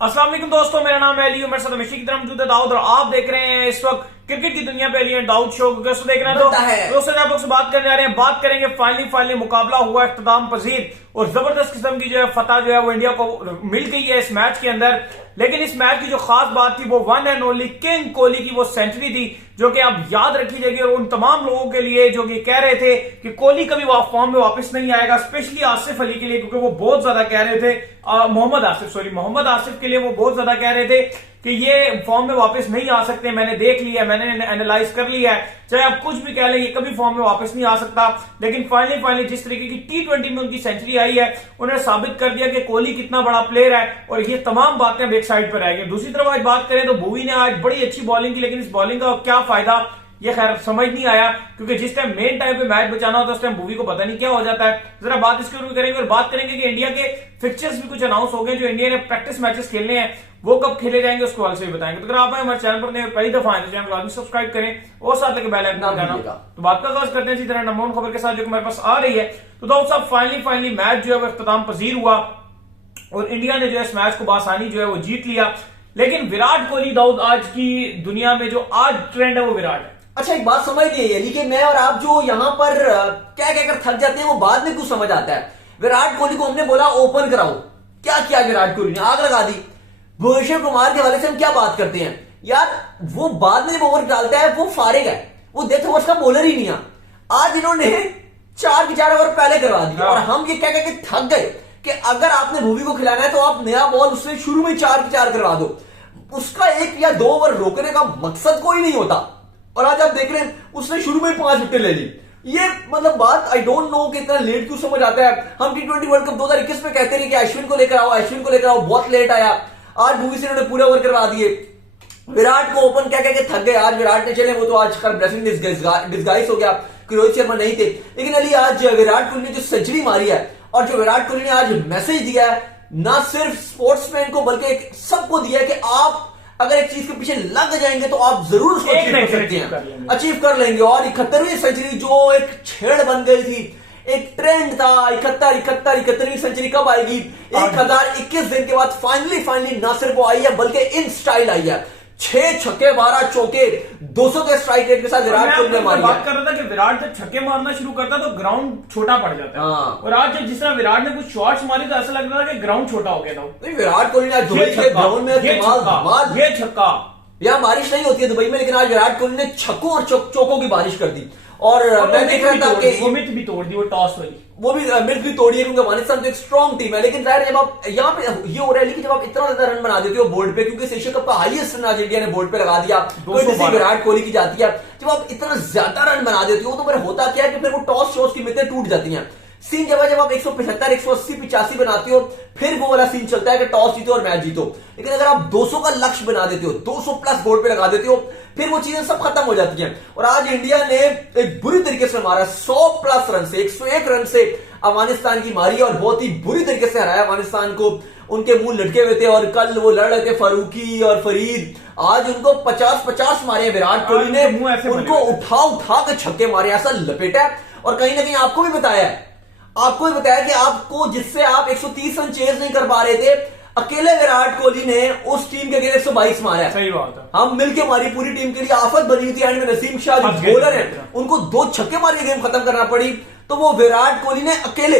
अस्सलाम वालेकुम दोस्तों, मेरा नाम है अली। मेरे साथ हमेशा की तरह मौजूद है दाऊद और आप देख रहे हैं इस वक्त क्रिकेट की दुनिया पे अली दाऊद शो। दोस्तों देख रहे हैं तो दोस्तों आप लोग से बात करने जा रहे हैं, बात करेंगे फाइनली मुकाबला हुआ इख्तिताम पजीर और जबरदस्त किस्म की जो है फतह जो है वो इंडिया को मिल गई है इस मैच के अंदर। लेकिन इस मैच की जो खास बात थी वो one and only king Kohli की वो सेंचुरी थी, जो कि अब याद रखी जाएगी और उन तमाम लोगों के लिए जो कि कह रहे थे कि कोहली कभी फॉर्म में वापस नहीं आएगा, स्पेशली आसिफ अली के लिए, क्योंकि वो बहुत ज्यादा कह रहे थे मोहम्मद आसिफ के लिए वो बहुत ज्यादा कह रहे थे कि ये फॉर्म में वापस नहीं आ सकते। मैंने देख लिया, मैंने एनालाइज कर लिया है, चाहे आप कुछ भी कह लें, ये कभी फॉर्म में वापस नहीं आ सकता। लेकिन फाइनली जिस तरीके की T20 में उनकी सेंचुरी आई है, उन्होंने साबित कर दिया कि कोहली कितना बड़ा प्लेयर है और ये तमाम बातें अब एक साइड पर रहेगी। दूसरी तरफ आज बात करें तो भुवी ने आज बड़ी अच्छी बॉलिंग की, लेकिन इस बॉलिंग का क्या फायदा ये खैर समझ नहीं आया, क्योंकि जिस टाइम मेन टाइम पे मैच बचाना होता है उस टाइम भुवी को पता नहीं क्या हो जाता है। जरा बात इसके ऊपर करेंगे और बात करेंगे कि इंडिया के फिक्चर्स भी कुछ अनाउंस हो गए, जो इंडिया ने प्रैक्टिस मैचेस खेलने हैं वो कब खेले जाएंगे उसको वाले से भी बताएंगे। तो अगर आप हमारे चैनल पर पहली दफा आए तो चैनल को सब्सक्राइब करें और साथ लेके बेल आइकन दबाना। तो बात का आगाज करते हैं इसी तरह नंबर 1 खबर के साथ जो हमारे पास आ रही है। तो दोस्तों साहब फाइनली मैच जो है वो इख्तिताम पजीर हुआ और इंडिया ने जो है इस मैच को बासानी जो है वो जीत लिया। लेकिन विराट कोहली दाऊद आज की दुनिया में जो आज ट्रेंड है वो विराट है। अच्छा, एक बात समझ नहीं है कि मैं और आप जो यहाँ पर क्या कहकर थक जाते हैं वो बाद में कुछ समझ आता है। विराट कोहली को हमने बोला ओपन कराओ, क्या किया विराट कोहली ने? आग लगा दी। भुवनेश्वर कुमार के हवाले से हम क्या बात करते हैं यार, वो बाद में ओवर डालता है, वो फारिग है, वो डेथ ओवर्स का बॉलर ही नहीं है। आज इन्होंने 4 ओवर पहले करवा दिए और हम ये क्या कहकर थक गए कि अगर आपने भुवी को खिलाना है तो आप नया बॉल उससे शुरू में 4 करवा दो, उसका 1 या 2 ओवर रोकने का मकसद कोई नहीं होता। और आज आप देख रहे हैं उसने शुरू में 5 विकेट ले ली। ये मतलब बात आई डोंट नो कि इतना लेट क्यों समझ आता है। हम T20 वर्ल्ड कप 2021 में कहते रहे कि अश्विन को लेकर आओ, बहुत लेट आया। आज भुवी से इन्होंने पूरे ओवर करवा दिए। विराट को ओपन क्या कहकर थक गए। आज विराट ने चले, वो तो आज कल ब्लेसिंग डिस्गाइज हो गया कि रोहित शर्मा नहीं थे, लेकिन अली आज विराट कोहली ने जो सेंचुरी मारी है और जो विराट कोहली ने आज मैसेज दिया है, ना सिर्फ स्पोर्ट्समैन को बल्कि सबको दिया है कि आप अगर एक चीज के पीछे लग जाएंगे तो आप जरूर उसको अचीव कर लेंगे। और 71वीं सेंचुरी जो एक छेड़ बन गई थी, एक ट्रेंड था, 71वीं सेंचुरी कब आएगी? 1021 दिन के बाद फाइनली ना सिर्फ वो आई है बल्कि इन स्टाइल आई है। 6 छक्के 12 चौके 200 के स्ट्राइक रेट के साथ विराट कोहली ने मारी। बात कर रहा था कि विराट जब छक्के मारना शुरू करता तो ग्राउंड छोटा पड़ जाता है। और आज जब जिस तरह विराट ने कुछ शॉट्स मारे तो ऐसा लग रहा था कि ग्राउंड छोटा हो गया था। विराट कोहली ने आज दुबई के ग्राउंड में ये छक्का, यहाँ बारिश नहीं होती है दुबई में, लेकिन आज विराट कोहली ने छक्कों और चौकों की बारिश कर दी। और मैं देख रहा था कि वो मिथ भी तोड़ दी, वो टॉस वाली वो भी मिथ भी तोड़ी है, क्योंकि अफगानिस्तान तो एक स्ट्रॉन्ग टीम है। लेकिन जब आप यहाँ पे ये हो रहा है कि जब आप इतना ज्यादा रन बना देते हो बोर्ड पे, क्योंकि एशिया कप का हाईएस्ट रन आज इंडिया ने बोर्ड पे लगा दिया, तो विराट कोहली की जाती है। जब आप इतना ज्यादा रन बना देते हो तो फिर होता क्या है कि फिर वो टॉस शॉस की मितें टूट जाती हैं। सीन जब आप 175, 180, 85 बनाते हो, फिर वो वाला सीन चलता है कि टॉस जीतो और मैच जीतो। लेकिन अगर आप 200 का लक्ष्य बना देते हो, 200 प्लस बोर्ड पे लगा देते हो, फिर वो चीजें सब खत्म हो जाती हैं। और आज इंडिया ने एक बुरी तरीके से मारा, 100 प्लस रन से, 101 रन से अफगानिस्तान की मारी और बहुत ही बुरी तरीके से हराया अफगानिस्तान को। उनके मुंह लटके हुए थे और कल वो लड़ रहे थे फारूकी और फरीद, आज उनको 50-50 मारे विराट कोहली ने, उनको उठा के छक्के मारे, ऐसा लपेटा। और कहीं ना कहीं आपको भी बताया कि आपको जिससे आप 130 रन चेज नहीं कर पा रहे थे, अकेले विराट कोहली ने उस टीम के अगेंस्ट 122 मारा। सही बात है, हम मिलके मारी, पूरी टीम के लिए आफत बनी थी। एंड में नसीम शाह जो बॉलर है, उनको 2 छक्के मार के गेम खत्म करना पड़ी। तो वो विराट कोहली ने अकेले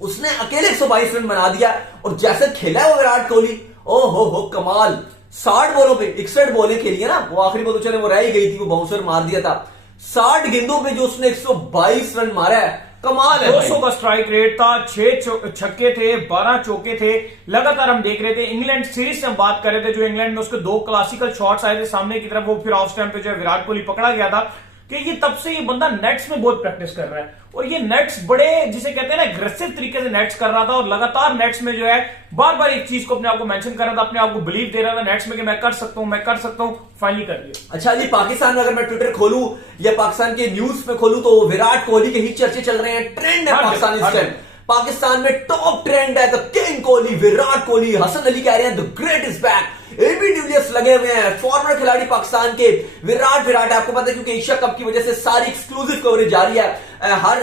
122 रन बना दिया। और जैसे खेला है वो विराट कोहली, ओ हो कमाल। 60 बॉलों पे 61 बॉलें खेली है ना, वो आखिरी बॉल तो चले वो रह ही गई थी, वो बाउंसर मार दिया था। 60 गेंदों पे जो उसने 122 रन मारा है, कमाल है। 200 का स्ट्राइक रेट था, 6 छक्के थे, 12 चौके थे। लगातार हम देख रहे थे। इंग्लैंड सीरीज से हम बात कर रहे थे, जो इंग्लैंड में उसके 2 क्लासिकल शॉट्स आए थे सामने की तरफ, वो फिर ऑफ स्टैम्प पे जो है विराट कोहली पकड़ा गया था कि ये तब से ये बंदा नेट्स में बहुत प्रैक्टिस कर रहा है। और ये नेट्स बड़े जिसे कहते हैं ना एग्रेसिव तरीके से नेट्स कर रहा था और लगातार नेट्स में जो है बार बार एक चीज को अपने आप को मेंशन कर रहा था, अपने आप को बिलीव दे रहा था नेट्स में कि मैं कर सकता हूं, फाइनली कर दिया। अच्छा जी, पाकिस्तान में अगर मैं ट्विटर खोलूं या पाकिस्तान के न्यूज में खोलूं तो विराट कोहली के ही चर्चे चल रहे हैं। ट्रेंड है पाकिस्तान इस टाइम, पाकिस्तान में टॉप ट्रेंड है द किंग कोहली, विराट कोहली। हसन अली कह रहे हैं the great is back, AB de Villiers लगे हुए हैं, फॉर्मर खिलाड़ी पाकिस्तान के। विराट आपको पता है क्योंकि एशिया कप की वजह से सारी एक्सक्लूसिव कवरेज जारी है हर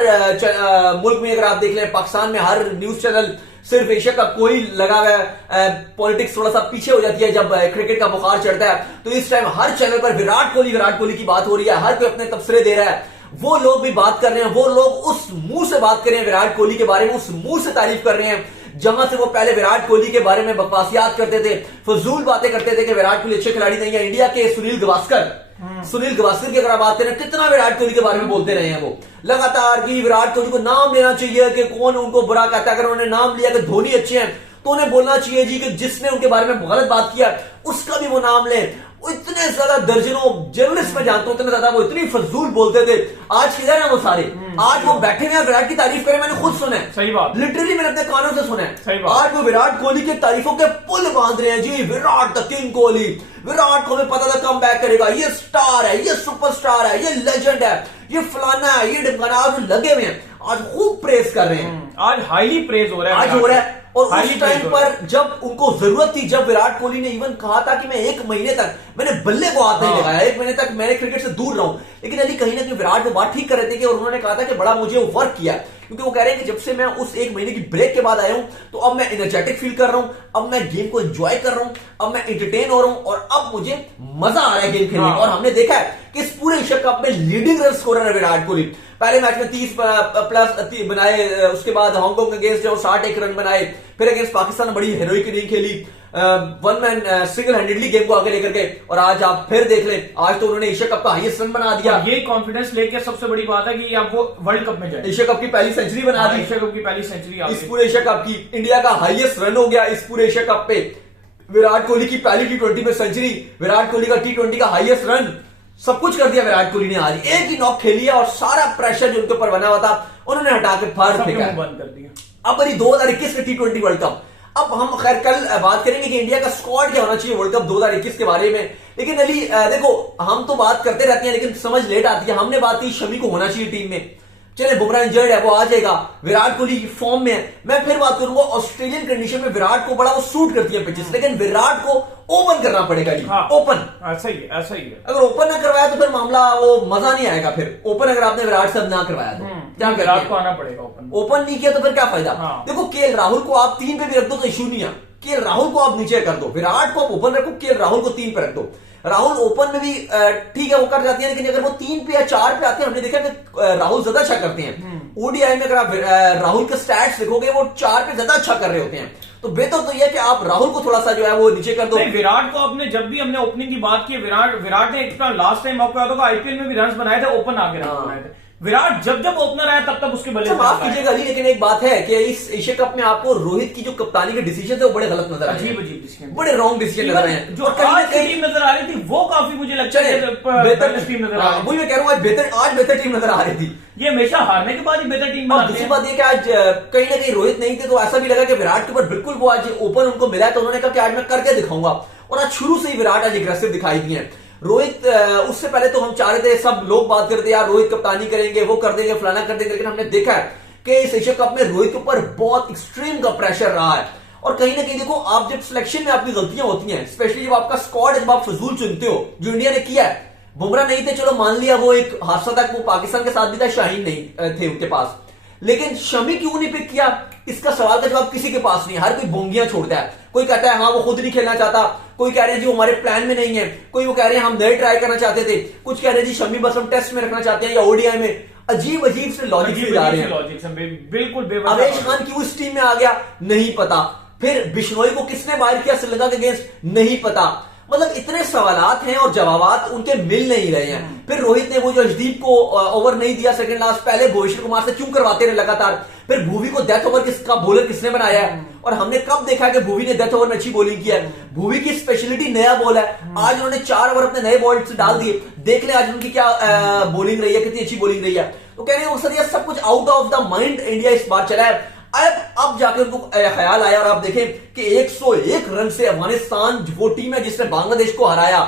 मुल्क में। अगर आप देख लें, पाकिस्तान में हर न्यूज चैनल सिर्फ एशिया कप को ही लगा हुआ है, पॉलिटिक्स थोड़ा सा पीछे हो जाती है जब क्रिकेट का बुखार चढ़ता है। तो इस टाइम हर चैनल पर विराट कोहली की बात हो रही है, हर कोई अपने तबसरे दे रहा है, वो लोग भी बात कर रहे हैं, वो लोग उस मुंह से बात कर रहे हैं विराट कोहली के बारे में, उस मुंह से तारीफ कर रहे हैं जहां से वो पहले विराट कोहली के बारे में बकवासियात करते थे, फजूल बातें करते थे कि विराट कोहली अच्छे खिलाड़ी नहीं है। इंडिया के सुनील गावस्कर की अगर आप बात करें, कितना विराट कोहली के बारे में बोलते रहे हैं वो लगातार कि विराट कोहली को नाम लेना चाहिए, कि कौन उनको बुरा कहता है। अगर उन्होंने नाम लिया कि धोनी अच्छे हैं तो उन्हें बोलना चाहिए जी कि जिसने उनके बारे में गलत बात किया उसका भी वो नाम ले। वो इतने ज्यादा दर्जनों जर्नलिस्ट में जानता हूं, इतने ज्यादा वो इतनी फजूल बोलते थे। आज किधर है वो सारे? आज वो बैठे हुए हैं विराट की तारीफ करें, मैंने खुद सुना है, सही बात, लिटरली मैंने अपने कानों से सुना है। सही बात। आज वो विराट कोहली के तारीफों के पुल बांध रहे हैं जी, विराट द किंग कोहली, विराट को हमें पता था कम बैक करेगा, ये स्टार है, ये सुपरस्टार है, ये लेजेंड है, ये फलाना है, ये ढिमकाना। आज लगे हुए हैं, आज खूब प्रेज कर रहे हैं, आज हाईली प्रेज हो रहा है, आज हो रहा है। और उस टाइम पर जब उनको जरूरत थी, जब विराट कोहली ने इवन कहा था कि मैं 1 महीने तक मैंने बल्ले को हाथ नहीं लगाया, 1 महीने तक मैंने क्रिकेट से दूर रहूं, लेकिन अली कहीं ना कहीं विराट वो बात ठीक कर रहे थे कि उन्होंने कहा था कि बड़ा मुझे वर्क किया, क्योंकि वो कह रहे हैं कि जब से मैं उस 1 महीने की ब्रेक के बाद आया हूं तो अब मैं एनर्जेटिक फील कर रहा हूं, अब मैं गेम को एंजॉय कर रहा हूं, अब मैं एंटरटेन हो रहा हूं और अब मुझे मजा आ रहा है गेम खेलने में। और हमने देखा है कि इस पूरे एशिया कप में लीडिंग रन स्कोरर है विराट कोहली। पहले मैच में 30 प्लस बनाए, उसके बाद हांगकांग के अगेंस्ट जो 61 रन बनाए, फिर अगेंस्ट पाकिस्तान बड़ी हेरोइक नहीं खेली, one man single handedly game को आगे लेकर के। और आज आप फिर देख लें, आज तो उन्होंने एशिया कप का हाईएस्ट रन बना दिया। ये कॉन्फिडेंस लेके सबसे बड़ी बात है कि अब वो वर्ल्ड कप में जाए, एशिया कप की पहली सेंचुरी बना दी, एशिया कप की पहली सेंचुरी इस पूरे एशिया कप की। इंडिया का हाईएस्ट रन हो गया इस पूरे एशिया कप पे। विराट कोहली की पहली T20 में सेंचुरी, विराट कोहली का T20 का हाईएस्ट रन, सब कुछ कर दिया विराट कोहली ने। आज एक ही नॉक खेली है और सारा प्रेशर जो उनके ऊपर बना हुआ था उन्होंने हटा के फाड़ फेंका, बंद कर दिया। अब बड़ी 2021 के T20 वर्ल्ड कप। अब हम खैर कल बात करेंगे कि इंडिया का स्क्वाड क्या होना चाहिए वर्ल्ड कप 2021 के बारे में, लेकिन अली देखो हम तो बात करते रहते हैं लेकिन समझ लेट आती है। हमने बात की शमी को होना चाहिए टीम में, चले बुमराह इंजर्ड है वो आ जाएगा, विराट कोहली फॉर्म में है। मैं फिर बात करूंगा ऑस्ट्रेलियन कंडीशन में विराट को बड़ा वो सूट करती है पिचेस, लेकिन विराट को ओपन करना पड़ेगा जी। हाँ, ओपन ऐसा ही है, ऐसा ही है। अगर ओपन ना करवाया तो फिर मामला वो मजा नहीं आएगा। फिर ओपन अगर आपने विराट से ना करवाया तो क्या विराट को आना पड़ेगा ओपन। ओपन नहीं किया तो फिर क्या फायदा। हाँ। देखो केएल राहुल को आप 3 पे भी रख दो तो इशू नहीं है, केएल राहुल को आप नीचे कर दो, विराट को आप ओपन रखो, केएल राहुल को 3 पे रख दो। राहुल ओपन में भी ठीक है वो कर जाती है, लेकिन अगर वो 3 पे या 4 पे आते हैं, हमने देखा कि राहुल ज्यादा अच्छा करते हैं। ओडीआई में अगर आप राहुल के स्टैट्स देखोगे वो 4 पे ज्यादा अच्छा कर रहे होते हैं, तो बेहतर तो यह कि आप राहुल को थोड़ा सा जो है वो नीचे कर दो। विराट को अपने जब भी हमने ओपनिंग की बात की, विराट ने इतना लास्ट टाइम आपको याद होगा आईपीएल में भी रन बनाए थे, ओपन आगे रन बनाए थे। विराट जब जब ओपनर आया तब तब उसके बल्ले माफ कीजिएगा अली, लेकिन एक बात है कि इस एशिया कप में आपको रोहित की जो कप्तानी के डिसीजन थे वो बड़े गलत नजर आए, अजीब डिसीजन, बड़े रॉन्ग डिसीजन नजर आए। जो आज की टीम नजर आ रही थी वो काफी मुझे लगता है बेहतर टीम नजर आ रही है। वही मैं कह रहा हूँ आज बेहतर टीम नजर आ रही थी। ये हमेशा हारने के बाद ही बेहतर टीम बनाती है। दूसरी बात ये कि आज कहीं ना कहीं रोहित नहीं थे तो ऐसा भी लगा कि विराट के ऊपर बिल्कुल वो आज ओपन उनको मिला है, तो उन्होंने कहा कि आज मैं करके दिखाऊंगा, और आज शुरू से ही विराट आज एग्रेसिव दिखाई दिए। रोहित उससे पहले तो हम चाह रहे थे, सब लोग बात करते यार रोहित कप्तानी करेंगे, वो कर देंगे, फलाना कर देंगे, लेकिन हमने देखा है कि इस एशिया कप में रोहित के ऊपर बहुत एक्सट्रीम का प्रेशर रहा है। और कहीं ना कहीं देखो, आप जब सिलेक्शन में आपकी गलतियां होती हैं, स्पेशली जब आपका स्क्वाड जब आप फजूल चुनते हो, जो इंडिया ने किया है। बुमराह नहीं थे, चलो मान लिया, वो एक हादसा तक वो पाकिस्तान के साथ भी था, शाहीन नहीं थे उनके पास, लेकिन शमी क्यों नहीं पिक किया, इसका सवाल का जवाब किसी के पास नहीं। हर कोई बोंगियां छोड़ता है, कोई कहता है हाँ वो खुद नहीं खेलना चाहता, कोई कह रहे हैं जी वो हमारे प्लान में नहीं है, कोई वो कह रहे हैं हम नए ट्राई करना चाहते थे, कुछ कह रहे हैं जी शमी बस हम टेस्ट में रखना चाहते हैं या ओडीआई में। अजीब अजीब से लॉजिक आ रहे हैं। बिल्कुल अवेश खान क्यों इस टीम में आ गया नहीं पता, फिर बिश्नोई को किसने बाहर किया श्रीलंका के अगेंस्ट नहीं पता। मतलब इतने सवालात हैं और जवाबात उनके मिल नहीं रहे हैं। फिर रोहित ने वो जो अर्शदीप को ओवर नहीं दिया सेकंड लास्ट, पहले भुवनेश्वर कुमार से क्यों करवाते रहे लगातार। फिर भुवी को डेथ ओवर किसका बॉलर किसने बनाया है, और हमने कब देखा कि भुवी ने डेथ ओवर में अच्छी बॉलिंग किया है। भुवी की स्पेशलिटी नया बॉल है, आज उन्होंने 4 ओवर अपने नए बॉल से डाल दिए, देख ले आज उनकी क्या बॉलिंग रही है, कितनी अच्छी बॉलिंग रही है। तो कह रहे हैं सर ये सब कुछ out of the mind India इस बार चला है। अब जाके उनको ख्याल आया, और आप देखें कि 101 रन से अफगानिस्तान वो टीम है जिसने बांग्लादेश को हराया,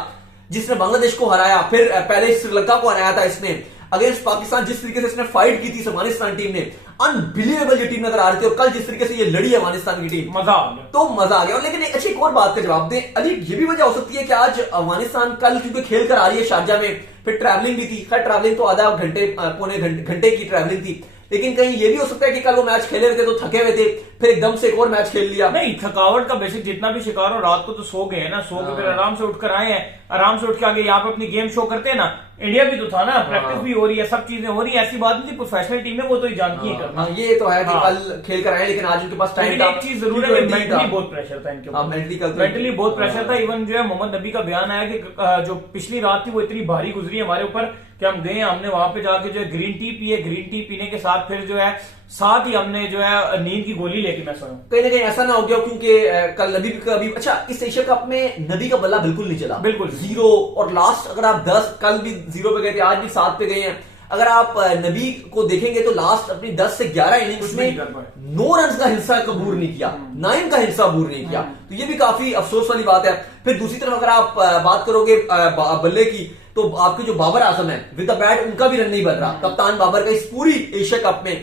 फिर पहले श्रीलंका को हराया था इसने अगेंस्ट पाकिस्तान। जिस तरीके से इसने फाइट की थी अफगानिस्तान टीम ने, अनबिलीवेबल ये टीम नजर आ रही थी, और कल जिस तरीके से ये लड़ी अफगानिस्तान की टीम, मजा आ गया। और लेकिन एक और बात का जवाब दें अली, ये भी वजह हो सकती है कि आज अफगानिस्तान कल क्योंकि खेल कर आ रही है शारजा में, फिर ट्रैवलिंग भी थी, खैर ट्रैवलिंग तो आधा घंटे पौने घंटे की ट्रैवलिंग थी, लेकिन कहीं ये भी हो सकता है कि कल वो मैच खेले हुए थे तो थके हुए थे, फिर एकदम से एक और मैच खेल लिया। नहीं, थकावट का बेसिक जितना भी शिकार हो, रात को तो सो गए हैं ना, सो के फिर आराम से उठकर आए हैं, आराम से उठ के आगे यहाँ पे अपनी गेम शो करते हैं ना। इंडिया भी तो था ना, प्रैक्टिस भी हो रही है, सब चीजें हो रही है, ऐसी बात नहीं थी। प्रोफेशनल टीम है वो तो जानती है करना। ये तो है कि कल खेल कर आए, लेकिन आज उनके पास टाइम था। एक चीज जरूर है, मेंटली बहुत प्रेशर था इनके ऊपर, मेंटली बहुत प्रेशर था। इवन जो है मोहम्मद नबी का बयान आया कि जो पिछली रात थी वो इतनी भारी गुजरी है हमारे ऊपर कि हम गए, हमने वहां पे जाके जो है ग्रीन टी पी है, ग्रीन टी पीने के साथ फिर जो है साथ ही हमने जो है नींद की गोली लेके मैं सोया। कहीं ना कहीं ऐसा ना हो गया, क्योंकि कल नबी का भी अच्छा, इस एशिया कप में नबी का बल्ला बिल्कुल नहीं चला, बिल्कुल 0। और लास्ट अगर आप 10, कल भी 0 पे गए थे, आज भी 7 पे गए हैं। अगर आप नबी को देखेंगे तो लास्ट अपनी 10 से 11 इनिंग्स में 9 रन का हिस्सा कबूर नहीं किया, 9 का हिस्सा कबूर नहीं किया, तो ये भी काफी अफसोस वाली बात है। फिर दूसरी तरफ अगर आप बात करोगे बल्ले की, तो आपके जो बाबर आजम है विद द बैट, उनका भी रन नहीं बन रहा। कप्तान बाबर का इस पूरी एशिया कप में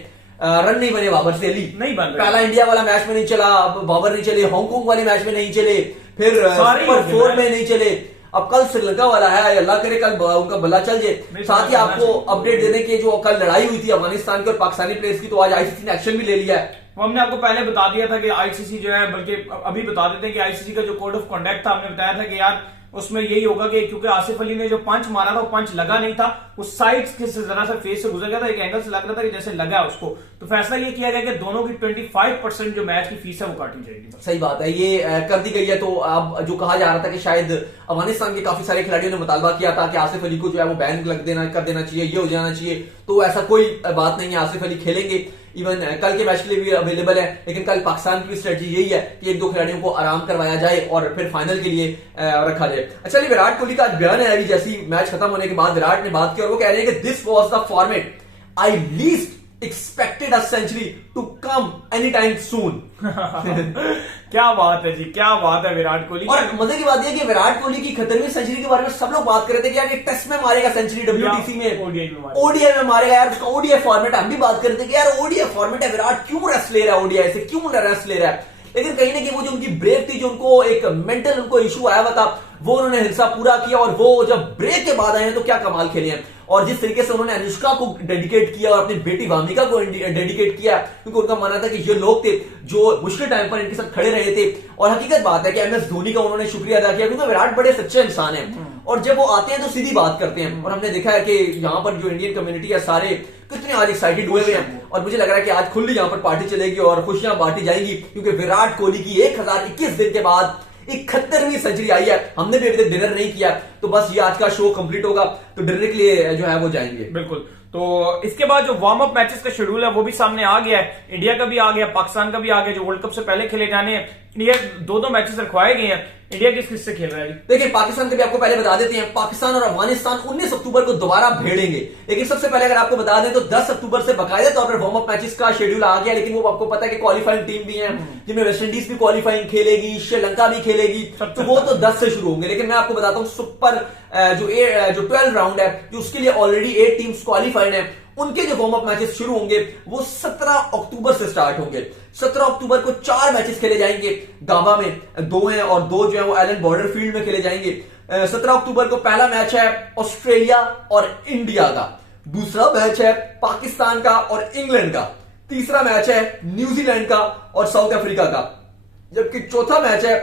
रन नहीं बने बाबर से, अली नहीं बन रहे। पहला इंडिया वाला मैच में नहीं चला, बाबर नहीं चले, हांगकांग वाले मैच में नहीं चले, फिर सुपर 4 में नहीं चले, अब कल श्रीलंका वाला है, अल्लाह करे कल उनका बल्ला चल जाए। साथ ही आपको अपडेट देने की, जो कल लड़ाई हुई थी अफगानिस्तान के और पाकिस्तानी प्लेयर्स की, तो आज आईसीसी ने एक्शन भी ले लिया है। वो हमने आपको पहले बता दिया था कि आईसीसी जो है, बल्कि अभी बता देते हैं कि आईसीसी का जो कोड ऑफ कंडक्ट था, हमने बताया था कि यार उसमें यही होगा कि क्योंकि आसिफ अली ने जो पंच मारा था वो पंच लगा नहीं था, उस साइड से जरा सा फेस से गुजर गया था, एक एंगल से लग रहा था कि जैसे लगा उसको। तो फैसला ये किया गया कि दोनों की 25% जो मैच की फीस है वो काटी जाएगी। सही बात है, ये कर दी गई है। तो अब जो कहा जा रहा था कि शायद अफगानिस्तान के काफी सारे खिलाड़ियों ने मुतालबा किया था कि आसिफ अली को जो है वो बैन कर देना चाहिए, ये हो जाना चाहिए, तो ऐसा कोई बात नहीं है, आसिफ अली खेलेंगे। इवन कल के मैच के लिए भी अवेलेबल है, लेकिन कल पाकिस्तान की भी स्ट्रेटजी यही है कि 1-2 खिलाड़ियों को आराम करवाया जाए और फिर फाइनल के लिए रखा जाए। अच्छा, विराट कोहली का आज बयान है, अभी जैसी मैच खत्म होने के बाद विराट ने बात की और वो कह रहे हैं कि this was the format I least expected a century to come anytime soon। क्या बात है जी, क्या बात है विराट कोहली। और मजे की बात यह कि विराट कोहली की 71वीं सेंचुरी के बारे में सब लोग बात कर रहे थे कि यार ये टेस्ट में मारेगा सेंचुरी, WTC में, ओडीआई में मारेगा यार, उसका ओडीआई फॉर्मेट। हम भी बात कर रहे थे कि यार ओडीआई फॉर्मेट है, विराट क्यों रेस्ट ले रहा है, ओडीआई से क्यों रेस्ट ले रहा है। लेकिन कहीं ना कहीं वो जो उनकी ब्रेक थी, जो उनको एक मेंटल उनको इशू आया हुआ था, वो उन्होंने हिस्सा पूरा किया और वो जब ब्रेक के बाद आए हैं तो क्या कमाल खेले हैं। और जिस तरीके से उन्होंने अनुष्का को डेडिकेट किया और अपनी बेटी वामिका को डेडिकेट किया, क्योंकि उनका मानना था कि ये लोग थे जो मुश्किल टाइम पर इनके साथ खड़े रहे थे। और हकीकत बात है कि MS धोनी का उन्होंने शुक्रिया अदा किया, क्योंकि विराट बड़े सच्चे इंसान हैं और जब वो आते हैं तो सीधी बात करते हैं। और हमने देखा है कि यहाँ पर जो इंडियन कम्युनिटी है सारे कितने आज एक्साइटेड हुए हुए हैं और मुझे लग रहा है कि आज खुली यहाँ पर पार्टी चलेगी और खुशियां बांटी जाएंगी, क्योंकि विराट कोहली की 1021 दिन के बाद 71वीं सेंचुरी आई है। हमने भी अभी तक डिनर नहीं किया, तो बस ये आज का शो कंप्लीट होगा तो डिनर के लिए जो है वो जाएंगे। बिल्कुल। तो इसके बाद जो वार्म अप मैचेस का शेड्यूल है वो भी सामने आ गया है, इंडिया का भी आ गया, पाकिस्तान का भी आ गया, जो वर्ल्ड कप से पहले खेले जाने हैं। इंडिया 2 मैचेस रखवाए गए हैं। इंडिया किस से खेल रहा है? देखिए, पाकिस्तान के भी आपको पहले बता देते हैं, पाकिस्तान और अफगानिस्तान 19 अक्टूबर को दोबारा भिड़ेंगे। लेकिन सबसे पहले अगर आपको बता दें तो 10 अक्टूबर से बाकायदा तौर पर वार्म अप मैचेस का शेड्यूल आ गया। लेकिन वो आपको पता है कि क्वालिफाइंग टीम भी है, जिनमें वेस्ट इंडीज भी क्वालिफाइंग खेलेगी, श्रीलंका भी खेलेगी, तो वो तो 10 से शुरू होंगे। लेकिन मैं आपको बताता हूं सुपर जो 12 राउंड है, जो उसके लिए ऑलरेडी 8 टीम्स क्वालिफाइड है, उनके जो वार्म अप मैचेस शुरू होंगे वो 17 अक्टूबर से स्टार्ट होंगे। 17 अक्टूबर को 4 मैचेस खेले जाएंगे, गाबा में 2 हैं और 2 जो है वो एलन बॉर्डर फील्ड में खेले जाएंगे। 17 अक्टूबर को पहला मैच है ऑस्ट्रेलिया और इंडिया का, दूसरा मैच है पाकिस्तान का और इंग्लैंड का, तीसरा मैच है न्यूजीलैंड का और साउथ अफ्रीका का, जबकि चौथा मैच है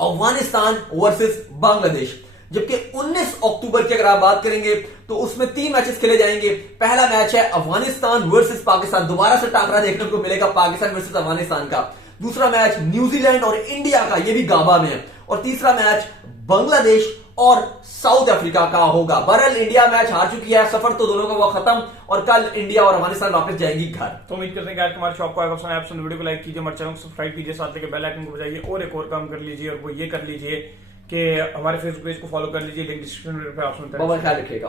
अफगानिस्तान वर्सेस बांग्लादेश। जबकि 19 अक्टूबर की अगर आप बात करेंगे तो उसमें 3 मैचेस खेले जाएंगे। पहला मैच है अफगानिस्तान वर्सेस पाकिस्तान, दोबारा से टाकरा देखने को मिलेगा पाकिस्तान वर्सेस अफगानिस्तान का। दूसरा मैच न्यूजीलैंड और इंडिया का, ये भी गाबा में है। और तीसरा मैच बांग्लादेश और साउथ अफ्रीका का होगा। बहरहाल इंडिया मैच हार चुकी है, सफर तो दोनों का हुआ खत्म और कल इंडिया और अफगानिस्तान वापस जाएंगी घर। तो उम्मीद करते हैं कि आज हमारे शॉप को आप वीडियो को लाइक कीजिए, हमारे चैनल को सब्सक्राइब कीजिए, साथ लेके बेल आइकन को बजाइए और एक और काम कर लीजिए, और वो ये कर लीजिए कि हमारे फेसबुक पेज को फॉलो कर लीजिए, लिंक डिस्क्रिप्शन में ऑप्शन है। ख्याल रखिएगा।